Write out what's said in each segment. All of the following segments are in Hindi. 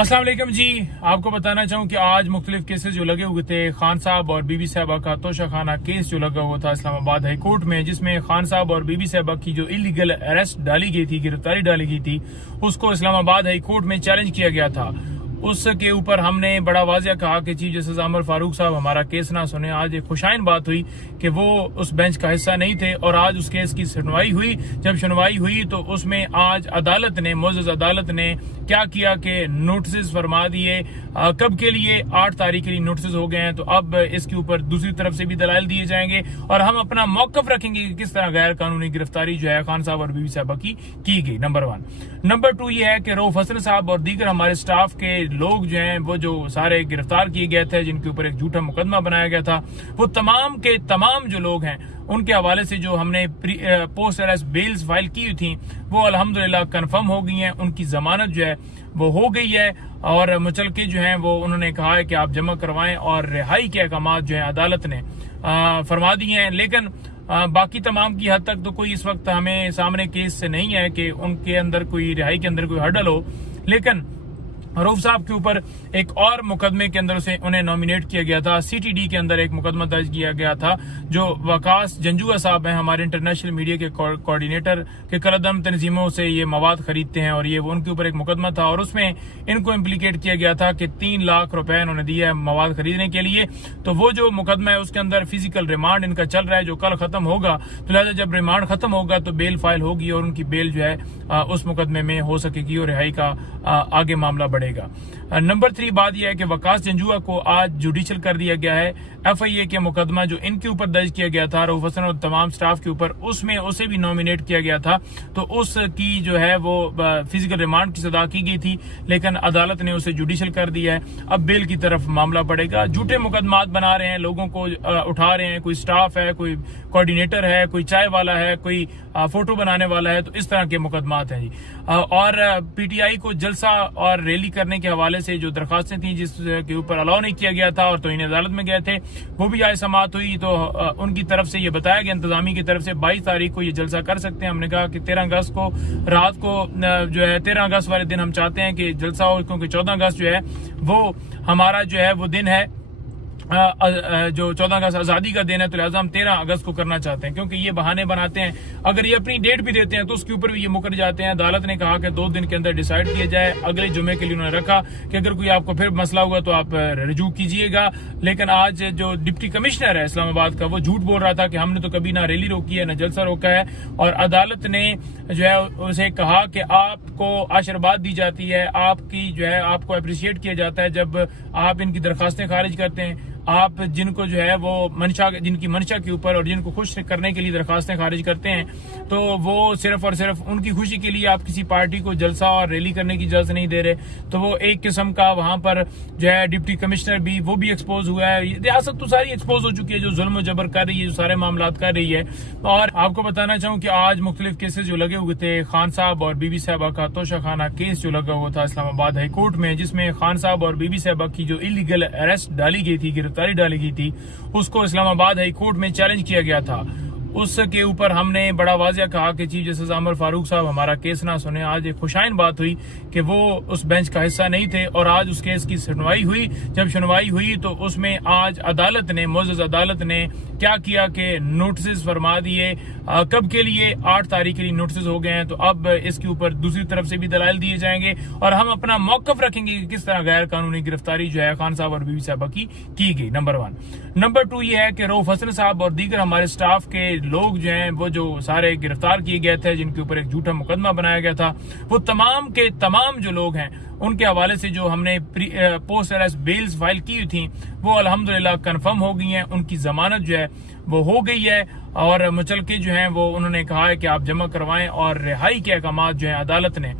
अस्सलाम वालेकुम जी। आपको बताना चाहूँ कि आज मुख्तलिफ केसेस जो लगे हुए थे, खान साहब और बीबी साहबा का तोशा खाना केस जो लगा हुआ था इस्लामाबाद हाई कोर्ट में, जिसमें खान साहब और बीबी साहबा की जो इलीगल अरेस्ट डाली गई थी, गिरफ्तारी डाली गई थी, उसको इस्लामाबाद हाई कोर्ट में चैलेंज किया गया था। उसके ऊपर हमने बड़ा वाजिया कहा कि चीफ जस्टिस अमर फारूक साहब हमारा केस ना सुने। आज एक खुशाइन बात हुई कि वो उस बेंच का हिस्सा नहीं थे और आज उस केस की सुनवाई हुई। जब सुनवाई हुई तो उसमें आज अदालत ने, मोअज़्ज़ज़ अदालत ने क्या किया कि नोटिस फरमा दिए। कब के लिए? 8 तारीख के लिए नोटिस हो गए हैं। तो अब इसके ऊपर दूसरी तरफ से भी दलाइल दिए जाएंगे और हम अपना मौकफ रखेंगे कि किस तरह गैर कानूनी गिरफ्तारी जो है खान साहब और बीबी साहबा की गई। नंबर 1। नंबर 2 ये है कि रऊफ हसन साहब और दीगर हमारे स्टाफ के लोग जो हैं वो जो सारे गिरफ्तार किए गए थे, जिनके ऊपर एक झूठा मुकदमा बनाया गया था, वो तमाम के तमाम जो लोग हैं उनके हवाले से जो हमने पोस्ट अरेस्ट बेल्स फाइल की थी वो अल्हम्दुलिल्लाह कंफर्म हो गई हैं। उनकी जमानत जो है वो हो गई है और मुचलके जो हैं वो उन्होंने कहा है कि आप जमा करवाएं और रिहाई के अहकाम जो है अदालत ने फरमा दिए हैं। लेकिन बाकी तमाम की हद तक तो कोई इस वक्त हमें सामने केस से नहीं है कि उनके अंदर कोई रिहाई के अंदर कोई हर्डल हो। लेकिन रऊफ साहब के ऊपर एक और मुकदमे के अंदर से उन्हें नॉमिनेट किया गया था। सीटीडी के अंदर एक मुकदमा दर्ज किया गया था। जो वकास जंजुआ साहब हैं, हमारे इंटरनेशनल मीडिया के कोऑर्डिनेटर के कलदम तंजीमों से ये मवाद खरीदते हैं और ये उनके ऊपर एक मुकदमा था और उसमें इनको इम्प्लीकेट किया गया था कि 3 लाख रुपए इन्होंने दिया है मवाद खरीदने के लिए। तो वो जो मुकदमा है उसके अंदर फिजिकल रिमांड इनका चल रहा है, जो कल खत्म होगा। तो लिहाजा जब रिमांड खत्म होगा तो बेल फाइल होगी और उनकी बेल जो है उस मुकदमे में हो सकेगी और रिहाई का आगे मामला बढ़ेगा। नंबर 3 बात यह है कि वकास जंजुआ को आज जुडिशियल कर दिया गया है। FIA के मुकदमा जो इनके ऊपर दर्ज किया गया था रऊफ हसन और तमाम स्टाफ के ऊपर, उसमें उसे भी नॉमिनेट किया गया था। तो उसकी जो है वो फिजिकल रिमांड की सजा की गई थी, लेकिन अदालत ने उसे जुडिशियल कर दिया है। अब बेल की तरफ मामला बढ़ेगा। झूठे मुकदमात बना रहे हैं, लोगों को उठा रहे हैं। कोई स्टाफ है, कोई कोऑर्डिनेटर है, कोई चाय वाला है, कोई फोटो बनाने वाला है। तो इस तरह के मुकदमात हैं जी। और PTI को जलसा और रैली करने के हवाले से जो दरखास्तें थी जिसके ऊपर अलाउ नहीं किया गया था और तो इन्हें अदालत में गए थे, वो भी आज समाअत हुई। तो उनकी तरफ से ये बताया गया, इंतजामी की तरफ से 22 तारीख को ये जलसा कर सकते हैं। हमने कहा कि 13 अगस्त को रात को जो है 13 अगस्त वाले दिन हम चाहते हैं कि जलसा हो, क्योंकि 14 अगस्त जो है वो हमारा जो है वो दिन है, जो 14 अगस्त आजादी का दिन है। तो लिहाजा हम 13 अगस्त को करना चाहते हैं, क्योंकि ये बहाने बनाते हैं। अगर ये अपनी डेट भी देते हैं तो उसके ऊपर भी ये मुकर जाते हैं। अदालत ने कहा कि 2 दिन के अंदर डिसाइड किया जाए। अगले जुमे के लिए उन्होंने रखा कि अगर कोई आपको फिर मसला हुआ तो आप रजू कीजिएगा। लेकिन आज जो डिप्टी कमिश्नर है इस्लामाबाद का, वो झूठ बोल रहा था कि हमने तो कभी ना रैली रोकी है ना जलसा रोका है। और अदालत ने जो है उसे कहा कि आपको आशीर्वाद दी जाती है, आपकी जो है आपको अप्रिशिएट किया जाता है जब आप इनकी दरखास्तें खारिज करते हैं। आप जिनको जो है वो जिनकी मंशा के ऊपर और जिनको खुश करने के लिए दरखास्तें खारिज करते हैं, तो वो सिर्फ और सिर्फ उनकी खुशी के लिए आप किसी पार्टी को जलसा और रैली करने की इजाजत नहीं दे रहे। तो वो एक किस्म का वहां पर जो है डिप्टी कमिश्नर भी, वो भी एक्सपोज हुआ है। रियासत तो सारी एक्सपोज हो चुकी है, जो जुल्म जबर कर रही है, जो सारे मामला कर रही है। और आपको बताना चाहूँ कि आज मुख्तलिफ केसेस जो लगे हुए थे, खान साहब और बीबी साहबा का तोशा खाना केस जो लगा हुआ था इस्लामाबाद हाई कोर्ट में, जिसमें खान साहब और बीबी साहबा की जो इलीगल अरेस्ट डाली गई थी, गिरफ्तारी डाली गई थी, उसको इस्लामाबाद हाई कोर्ट में चैलेंज किया गया था। उसके ऊपर हमने बड़ा वाजिया कहा कि चीफ जस्टिस अमर फारूक साहब हमारा केस ना सुने। आज एक खुशाइन बात हुई कि वो उस बेंच का हिस्सा नहीं थे और आज उस केस की सुनवाई हुई। जब सुनवाई हुई तो उसमें आज अदालत ने, मोअज़्ज़ज़ अदालत ने क्या किया कि नोटिस फरमा दिए। कब के लिए? 8 तारीख के लिए नोटिस हो गए हैं। तो अब इसके ऊपर दूसरी तरफ से भी दलाइल दिए जाएंगे और हम अपना मौकफ रखेंगे कि किस तरह गैर कानूनी गिरफ्तारी जो है खान साहब और बीबी साहबा की गई। नंबर 1। नंबर 2 ये है कि रऊफ हसन साहब और दीगर हमारे स्टाफ के लोग जो हैं वो जो सारे गिरफ्तार किए गए थे, जिनके ऊपर एक झूठा मुकदमा बनाया गया था, वो तमाम के तमाम जो लोग हैं उनके हवाले से जो हमने पोस्ट अरेस्ट बेल्स फाइल की थी वो अल्हम्दुलिल्लाह कंफर्म हो गई हैं। उनकी जमानत जो है वो हो गई है और मुचलके जो हैं वो उन्होंने कहा है कि आप जमा करवाएं और रिहाई के अहकाम जो है अदालत ने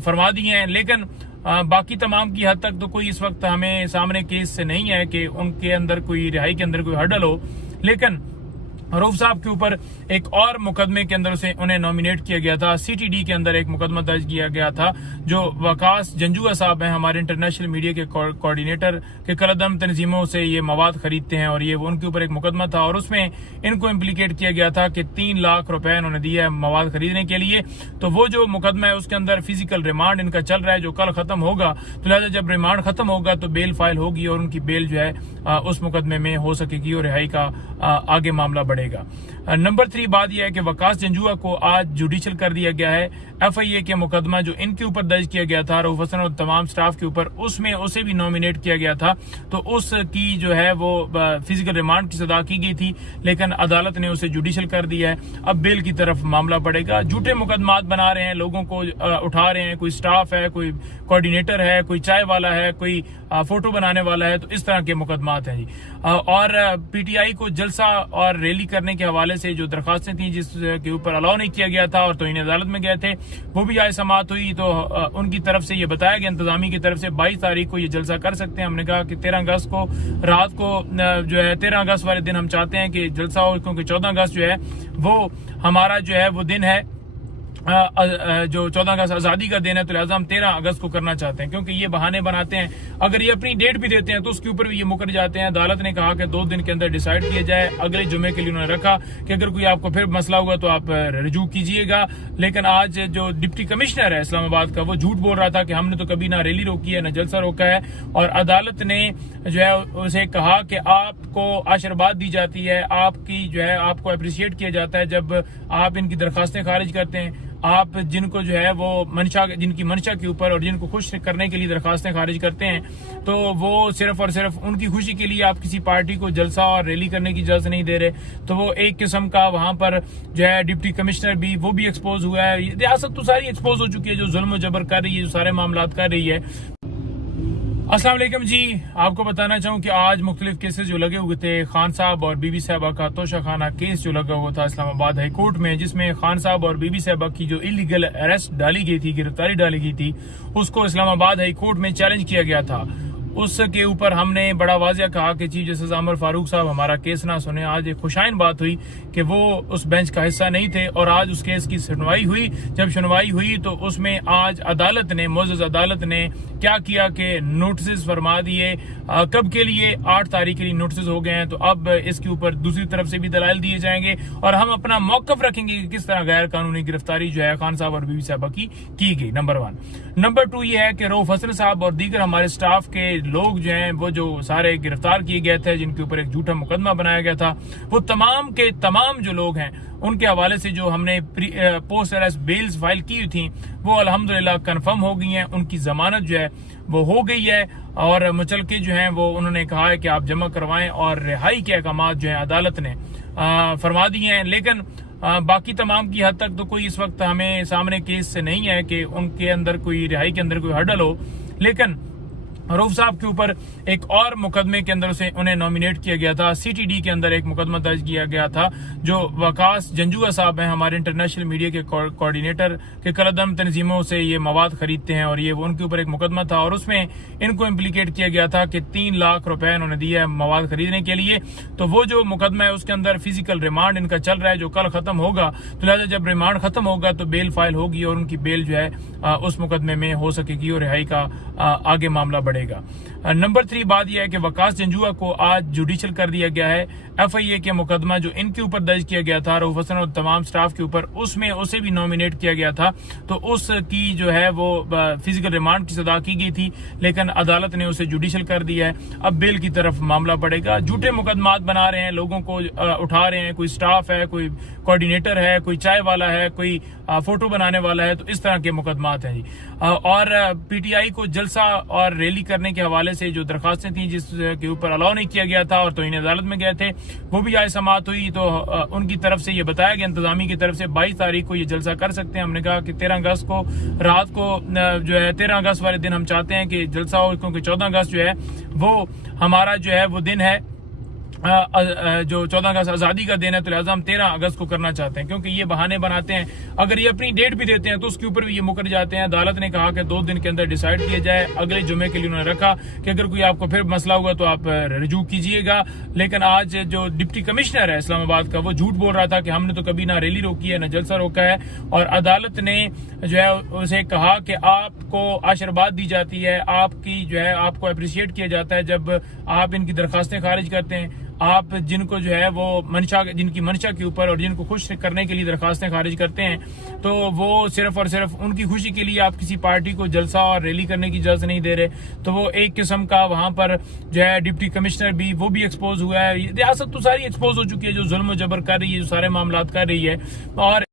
फरमा दिए हैं। लेकिन बाकी तमाम की हद तक तो कोई इस वक्त हमें सामने केस से नहीं है कि उनके अंदर कोई रिहाई के अंदर कोई हर्डल हो। लेकिन रऊफ साहब के ऊपर एक और मुकदमे के अंदर से उन्हें नॉमिनेट किया गया था। सीटीडी के अंदर एक मुकदमा दर्ज किया गया था। जो वकास जंजुआ साहब हैं, हमारे इंटरनेशनल मीडिया के कोऑर्डिनेटर के कलदम तंजीमों से ये मवाद खरीदते हैं और ये उनके ऊपर एक मुकदमा था और उसमें इनको इम्प्लीकेट किया गया था कि 3 लाख रुपए इन्होंने दिए है मवाद खरीदने के लिए। तो वो जो मुकदमा है उसके अंदर फिजिकल रिमांड इनका चल रहा है जो कल खत्म होगा। तो लिहाजा जब रिमांड खत्म होगा तो बेल फाइल होगी और उनकी बेल जो है उस मुकदमे में हो सकेगी और रिहाई का आगे मामला बढ़ेगा। नंबर 3 बात यह है कि वकास जंजुआ को आज जुडिशियल कर दिया गया है। FIA के मुकदमा जो इनके ऊपर दर्ज किया गया था रऊफ हसन और तमाम स्टाफ के ऊपर, उसमें उसे भी नॉमिनेट किया गया था। तो उसकी जो है वो फिजिकल रिमांड की सजा की गई थी, लेकिन अदालत ने उसे जुडिशियल कर दिया है। अब बेल की तरफ मामला बढ़ेगा। झूठे मुकदमात बना रहे हैं, लोगों को उठा रहे हैं। कोई स्टाफ है, कोई कोऑर्डिनेटर है, कोई चाय वाला है, कोई फोटो बनाने वाला है। तो इस तरह के मुकदमात हैं जी। और PTI को जलसा और रैली करने के हवाले से जो दरखास्तें थी जिसके ऊपर अलाउ नहीं किया गया था और तो इन्हें अदालत में गए थे, वो भी आज समाअत हुई। तो उनकी तरफ से ये बताया गया, इंतजामी की तरफ से 22 तारीख को ये जलसा कर सकते हैं। हमने कहा कि 13 अगस्त को रात को जो है 13 अगस्त वाले दिन हम चाहते हैं कि जलसा हो, क्योंकि 14 अगस्त जो है वो हमारा जो है वो दिन है जो 14 अगस्त आजादी का दिन है। तो लिहाजा हम 13 अगस्त को करना चाहते हैं, क्योंकि ये बहाने बनाते हैं। अगर ये अपनी डेट भी देते हैं तो उसके ऊपर भी ये मुकर जाते हैं। अदालत ने कहा कि 2 दिन के अंदर डिसाइड किया जाए। अगले जुमे के लिए उन्होंने रखा कि अगर कोई आपको फिर मसला होगा तो आप रजू कीजिएगा। लेकिन आज जो डिप्टी कमिश्नर है इस्लामाबाद का, वो झूठ बोल रहा था कि हमने तो कभी ना रैली रोकी है ना जलसा रोका है। और अदालत ने जो है उसे कहा कि आपको आशीर्वाद दी जाती है, आपकी जो है आपको अप्रिशिएट किया जाता है जब आप इनकी दरखास्तें खारिज करते हैं। आप जिनको जो है वो मंशा, जिनकी मंशा के ऊपर और जिनको खुश करने के लिए दरखास्तें खारिज करते हैं, तो वो सिर्फ और सिर्फ उनकी खुशी के लिए आप किसी पार्टी को जलसा और रैली करने की इजाजत नहीं दे रहे। तो वो एक किस्म का वहां पर जो है डिप्टी कमिश्नर भी वो भी एक्सपोज हुआ है। रियासत तो सारी एक्सपोज हो चुकी है जो जुल्म जबर कर रही है, जो सारे मामला कर रही है। अस्सलाम वालेकुम जी, आपको बताना चाहूँ कि आज मुख्तलिफ केसेस जो लगे हुए थे, खान साहब और बीबी साहबा का तोशाखाना केस जो लगा हुआ था इस्लामाबाद हाई कोर्ट में, जिसमें खान साहब और बीबी साहबा की जो इलीगल अरेस्ट डाली गई थी, गिरफ्तारी डाली गई थी, उसको इस्लामाबाद हाई कोर्ट में चैलेंज किया गया था। उसके ऊपर हमने बड़ा वाज़िया कहा कि चीफ जस्टिस आमिर फारूक साहब हमारा केस ना सुने। आज एक खुशाइन बात हुई कि वो उस बेंच का हिस्सा नहीं थे और आज उस केस की सुनवाई हुई। जब सुनवाई हुई तो उसमें आज अदालत ने, मुअज़्ज़ज़ अदालत ने क्या किया कि नोटिस फरमा दिए। कब के लिए? 8 तारीख के लिए नोटिस हो गए हैं। तो अब इसके ऊपर दूसरी तरफ से भी दलाइल दिए जाएंगे और हम अपना मौकफ रखेंगे कि किस तरह गैर कानूनी गिरफ्तारी जो है खान साहब और बीबी साहबा की गई। नंबर 1। नंबर 2 ये है कि रऊफ हसन साहब और दीगर हमारे स्टाफ के लोग जो हैं वो जो सारे गिरफ्तार किए गए थे, जिनके ऊपर एक झूठा मुकदमा बनाया गया था, वो तमाम के तमाम जो लोग हैं उनके हवाले से जो हमने पोस्ट अरेस्ट बेल्स फाइल की थी वो अल्हम्दुलिल्लाह कंफर्म हो गई हैं। उनकी जमानत जो है वो हो गई है और मुचलके जो हैं वो उन्होंने कहा है कि आप जमा करवाएं और रिहाई के अहकाम जो है अदालत ने फरमा दिए हैं। लेकिन बाकी तमाम की हद तक तो कोई इस वक्त हमें सामने केस से नहीं है कि उनके अंदर कोई रिहाई के अंदर कोई हर्डल हो। लेकिन रऊफ साहब के ऊपर एक और मुकदमे के अंदर से उन्हें नॉमिनेट किया गया था। सीटीडी के अंदर एक मुकदमा दर्ज किया गया था। जो वकास जंजुआ साहब हैं, हमारे इंटरनेशनल मीडिया के कोऑर्डिनेटर के कलदम तंजीमों से ये मवाद खरीदते हैं और ये उनके ऊपर एक मुकदमा था और उसमें इनको इम्प्लीकेट किया गया था कि 3 लाख रुपए इन्होंने दिए है मवाद खरीदने के लिए। तो वो जो मुकदमा है उसके अंदर फिजिकल रिमांड इनका चल रहा है जो कल खत्म होगा। तो लिहाजा जब रिमांड खत्म होगा तो बेल फाइल होगी और उनकी बेल जो है उस मुकदमे में हो सकेगी और रिहाई का आगे मामला बढ़ेगा। नंबर 3 बात यह है कि वकास जंजुआ को आज जुडिशियल कर दिया गया है। FIA के मुकदमा जो इनके ऊपर दर्ज किया गया था रऊफ हसन और तमाम स्टाफ के ऊपर, उसमें उसे भी नॉमिनेट किया गया था। तो उसकी जो है वो फिजिकल रिमांड की सजा की गई थी, लेकिन अदालत ने उसे जुडिशियल कर दिया है। अब बेल की तरफ मामला बढ़ेगा। झूठे मुकदमात बना रहे हैं, लोगों को उठा रहे हैं। कोई स्टाफ है, कोई कोऑर्डिनेटर है, कोई चाय वाला है, कोई फोटो बनाने वाला है। तो इस तरह के मुकदमात हैं जी। और PTI को जलसा और रैली करने के हवाले से जो दरखास्तें थी जिसके ऊपर अलाउ नहीं किया गया था और तो इन्हें अदालत में गए थे, वो भी आज समाअत हुई। तो उनकी तरफ से ये बताया गया, इंतजामी की तरफ से 22 तारीख को ये जलसा कर सकते हैं। हमने कहा कि 13 अगस्त को रात को जो है 13 अगस्त वाले दिन हम चाहते हैं कि जलसा हो, क्योंकि 14 अगस्त जो है वो हमारा जो है वो दिन है जो 14 अगस्त आज़ादी का दिन है, तो लिहाजा हम 13 अगस्त को करना चाहते हैं, क्योंकि ये बहाने बनाते हैं। अगर ये अपनी डेट भी देते हैं तो उसके ऊपर भी ये मुकर जाते हैं। अदालत ने कहा कि 2 दिन के अंदर डिसाइड किया जाए। अगले जुमे के लिए उन्होंने रखा कि अगर कोई आपको फिर मसला हुआ तो आप रजू कीजिएगा। लेकिन आज जो डिप्टी कमिश्नर है इस्लामाबाद का, वो झूठ बोल रहा था कि हमने तो कभी ना रैली रोकी है ना जलसा रोका है, और अदालत ने जो है उसे कहा कि आपको आशीर्वाद दी जाती है, आपकी जो है आपको अप्रिशिएट किया जाता है जब आप इनकी दरखास्तें खारिज करते हैं। आप जिनको जो है वो मंशा, जिनकी मंशा के ऊपर और जिनको खुश करने के लिए दरखास्तें खारिज करते हैं, तो वो सिर्फ और सिर्फ उनकी खुशी के लिए आप किसी पार्टी को जलसा और रैली करने की इजाजत नहीं दे रहे। तो वो एक किस्म का वहां पर जो है डिप्टी कमिश्नर भी, वो भी एक्सपोज हुआ है। रियासत तो सारी एक्सपोज हो चुकी है, जो जुल्म जबर कर रही है, जो सारे मामलात कर रही है। और